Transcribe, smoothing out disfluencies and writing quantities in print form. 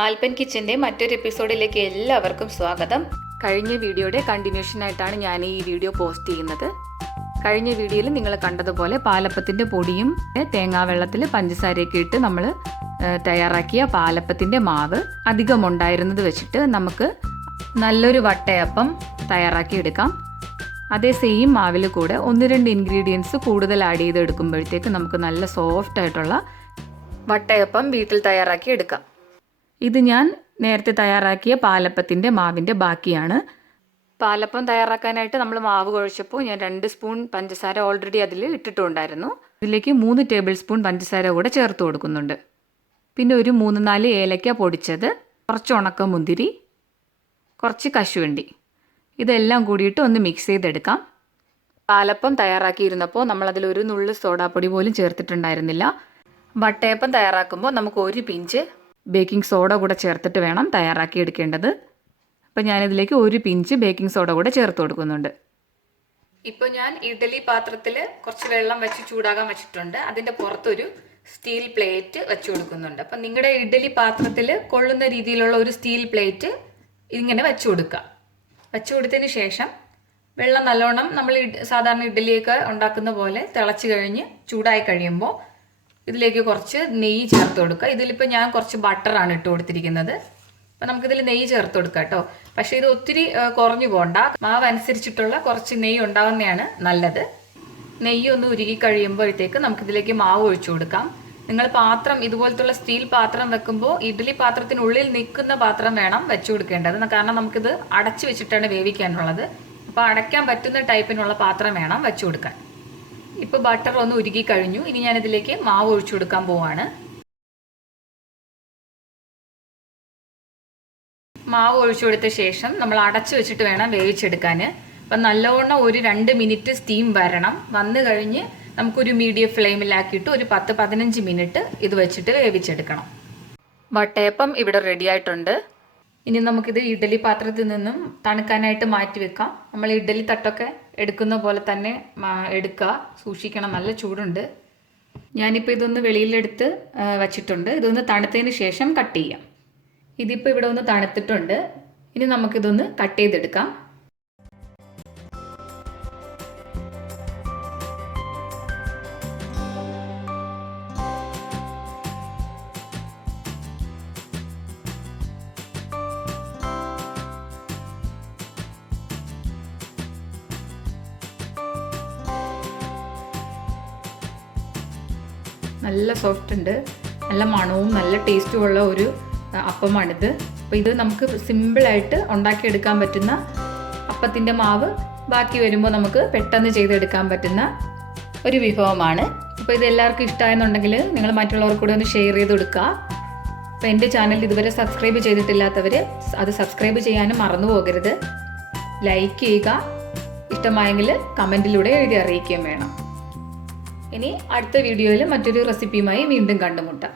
ആൽപ്പൻ കിച്ചൻ്റെ മറ്റൊരു എപ്പിസോഡിലേക്ക് എല്ലാവർക്കും സ്വാഗതം. കഴിഞ്ഞ വീഡിയോയുടെ കണ്ടിന്യൂഷൻ ആയിട്ടാണ് ഞാൻ ഈ വീഡിയോ പോസ്റ്റ് ചെയ്യുന്നത്. കഴിഞ്ഞ വീഡിയോയിൽ നിങ്ങൾ കണ്ടതുപോലെ പാലപ്പത്തിൻ്റെ പൊടിയും തേങ്ങാവെള്ളത്തിൽ പഞ്ചസാരയൊക്കെ ഇട്ട് നമ്മൾ തയ്യാറാക്കിയ പാലപ്പത്തിൻ്റെ മാവ് അധികമുണ്ടായിരുന്നത് വെച്ചിട്ട് നമുക്ക് നല്ലൊരു വട്ടയപ്പം തയ്യാറാക്കി എടുക്കാം. അതേ സെയിം മാവിൽ കൂടെ 1-2 ഇൻഗ്രീഡിയൻസ് കൂടുതൽ ആഡ് ചെയ്തെടുക്കുമ്പോഴത്തേക്ക് നമുക്ക് നല്ല സോഫ്റ്റ് ആയിട്ടുള്ള വട്ടയപ്പം വീട്ടിൽ തയ്യാറാക്കി എടുക്കാം. ഇത് ഞാൻ നേരത്തെ തയ്യാറാക്കിയ പാലപ്പത്തിൻ്റെ മാവിൻ്റെ ബാക്കിയാണ്. പാലപ്പം തയ്യാറാക്കാനായിട്ട് നമ്മൾ മാവ് കുഴച്ചപ്പോൾ ഞാൻ 2 സ്പൂൺ പഞ്ചസാര ഓൾറെഡി അതിൽ ഇട്ടിട്ടുണ്ടായിരുന്നു. ഇതിലേക്ക് 3 ടേബിൾ സ്പൂൺ പഞ്ചസാര കൂടെ ചേർത്ത് കൊടുക്കുന്നുണ്ട്. പിന്നെ ഒരു 3-4 ഏലക്ക പൊടിച്ചത്, കുറച്ച് ഉണക്കമുന്തിരി, കുറച്ച് കശുവണ്ടി, ഇതെല്ലാം കൂടിയിട്ട് ഒന്ന് മിക്സ് ചെയ്തെടുക്കാം. പാലപ്പം തയ്യാറാക്കിയിരുന്നപ്പോൾ നമ്മളതിലൊരു നുള്ളു സോഡാപ്പൊടി പോലും ചേർത്തിട്ടുണ്ടായിരുന്നില്ല. വട്ടയപ്പം തയ്യാറാക്കുമ്പോൾ നമുക്ക് 1 പിഞ്ച് ബേക്കിംഗ് സോഡ കൂടെ ചേർത്തിട്ട് വേണം തയ്യാറാക്കി എടുക്കേണ്ടത്. അപ്പോൾ ഞാനിതിലേക്ക് 1 പിഞ്ച് ബേക്കിംഗ് സോഡ കൂടെ ചേർത്ത് കൊടുക്കുന്നുണ്ട്. ഇപ്പോൾ ഞാൻ ഇഡ്ഡലി പാത്രത്തിൽ കുറച്ച് വെള്ളം വെച്ച് ചൂടാകാൻ വെച്ചിട്ടുണ്ട്. അതിൻ്റെ പുറത്തൊരു സ്റ്റീൽ പ്ലേറ്റ് വെച്ച് കൊടുക്കുന്നുണ്ട്. അപ്പം നിങ്ങളുടെ ഇഡ്ഡലി പാത്രത്തിൽ കൊള്ളുന്ന രീതിയിലുള്ള ഒരു സ്റ്റീൽ പ്ലേറ്റ് ഇങ്ങനെ വെച്ച് കൊടുക്കുക. വെച്ച് കൊടുത്തതിന് ശേഷം വെള്ളം നല്ലോണം നമ്മൾ സാധാരണ ഇഡ്ഡലിയൊക്കെ ഉണ്ടാക്കുന്ന പോലെ തിളച്ച് കഴിഞ്ഞ് ചൂടായി കഴിയുമ്പോൾ ഇതിലേക്ക് കുറച്ച് നെയ്യ് ചേർത്ത് കൊടുക്കുക. ഇതിലിപ്പോൾ ഞാൻ കുറച്ച് ബട്ടറാണ് ഇട്ട് കൊടുത്തിരിക്കുന്നത്. അപ്പം നമുക്കിതിൽ നെയ്യ് ചേർത്ത് കൊടുക്കാം കേട്ടോ. പക്ഷേ ഇത് ഒത്തിരി കുറഞ്ഞു പോകണ്ട, മാവ് അനുസരിച്ചിട്ടുള്ള കുറച്ച് നെയ്യ് ഉണ്ടാകുന്നതാണ് നല്ലത്. നെയ്യ് ഒന്ന് ഉരുകി കഴിയുമ്പോഴത്തേക്ക് നമുക്കിതിലേക്ക് മാവ് ഒഴിച്ചു കൊടുക്കാം. നിങ്ങൾ പാത്രം ഇതുപോലത്തുള്ള സ്റ്റീൽ പാത്രം വെക്കുമ്പോൾ ഇഡ്ഡലി പാത്രത്തിനുള്ളിൽ നിൽക്കുന്ന പാത്രം വേണം വെച്ചു കൊടുക്കേണ്ടത്. കാരണം നമുക്കിത് അടച്ചു വെച്ചിട്ടാണ് വേവിക്കാനുള്ളത്. അപ്പോൾ അടയ്ക്കാൻ പറ്റുന്ന ടൈപ്പിനുള്ള പാത്രം വേണം വെച്ചു കൊടുക്കാൻ. ഇപ്പോൾ ബട്ടർ ഒന്ന് ഉരുകി കഴിഞ്ഞു. ഇനി ഞാനിതിലേക്ക് മാവ് ഒഴിച്ചു കൊടുക്കാൻ പോവാണ്. മാവ് ഒഴിച്ചു കൊടുത്ത ശേഷം നമ്മൾ അടച്ചു വെച്ചിട്ട് വേണം വേവിച്ചെടുക്കാൻ. അപ്പം നല്ലോണം ഒരു 2 മിനിറ്റ് സ്റ്റീം വരണം. വന്നു കഴിഞ്ഞ് നമുക്കൊരു മീഡിയം ഫ്ലെയിമിലാക്കിയിട്ട് ഒരു 10-15 മിനിറ്റ് ഇത് വെച്ചിട്ട് വേവിച്ചെടുക്കണം. വട്ടയപ്പം ഇവിടെ റെഡി ആയിട്ടുണ്ട്. ഇനി നമുക്കിത് ഇഡ്ഡലി പാത്രത്തിൽ നിന്നും തണുക്കാനായിട്ട് മാറ്റി വെക്കാം. നമ്മൾ ഇഡ്ഡലി തട്ടൊക്കെ എടുക്കുന്ന പോലെ തന്നെ എടുക്കുക, സൂക്ഷിക്കണം, നല്ല ചൂടുണ്ട്. ഞാനിപ്പോൾ ഇതൊന്ന് വെളിയിലെടുത്ത് വച്ചിട്ടുണ്ട്. ഇതൊന്ന് തണുത്തതിന് ശേഷം കട്ട് ചെയ്യാം. ഇതിപ്പോൾ ഇവിടെ ഒന്ന് തണുത്തിട്ടുണ്ട്. ഇനി നമുക്കിതൊന്ന് കട്ട് ചെയ്തെടുക്കാം. നല്ല സോഫ്റ്റ് ഉണ്ട്, നല്ല മണവും നല്ല ടേസ്റ്റും ഉള്ള ഒരു അപ്പമാണിത്. അപ്പോൾ ഇത് നമുക്ക് സിമ്പിളായിട്ട് ഉണ്ടാക്കിയെടുക്കാൻ പറ്റുന്ന അപ്പത്തിൻ്റെ മാവ് ബാക്കി വരുമ്പോൾ നമുക്ക് പെട്ടെന്ന് ചെയ്തെടുക്കാൻ പറ്റുന്ന ഒരു വിഭവമാണ്. അപ്പോൾ ഇത് എല്ലാവർക്കും ഇഷ്ടമായെന്നുണ്ടെങ്കിൽ നിങ്ങൾ മറ്റുള്ളവർക്ക് കൂടെ ഒന്ന് ഷെയർ ചെയ്ത് കൊടുക്കുക. അപ്പോൾ എൻ്റെ ചാനൽ ഇതുവരെ സബ്സ്ക്രൈബ് ചെയ്തിട്ടില്ലാത്തവർ അത് സബ്സ്ക്രൈബ് ചെയ്യാനും മറന്നു പോകരുത്. ലൈക്ക് ചെയ്യുക, ഇഷ്ടമായെങ്കിൽ കമൻറ്റിലൂടെ എഴുതി അറിയിക്കുകയും വേണം. ഇനി അടുത്ത വീഡിയോയിൽ മറ്റൊരു റെസിപ്പിയുമായി വീണ്ടും കണ്ടുമുട്ടാം.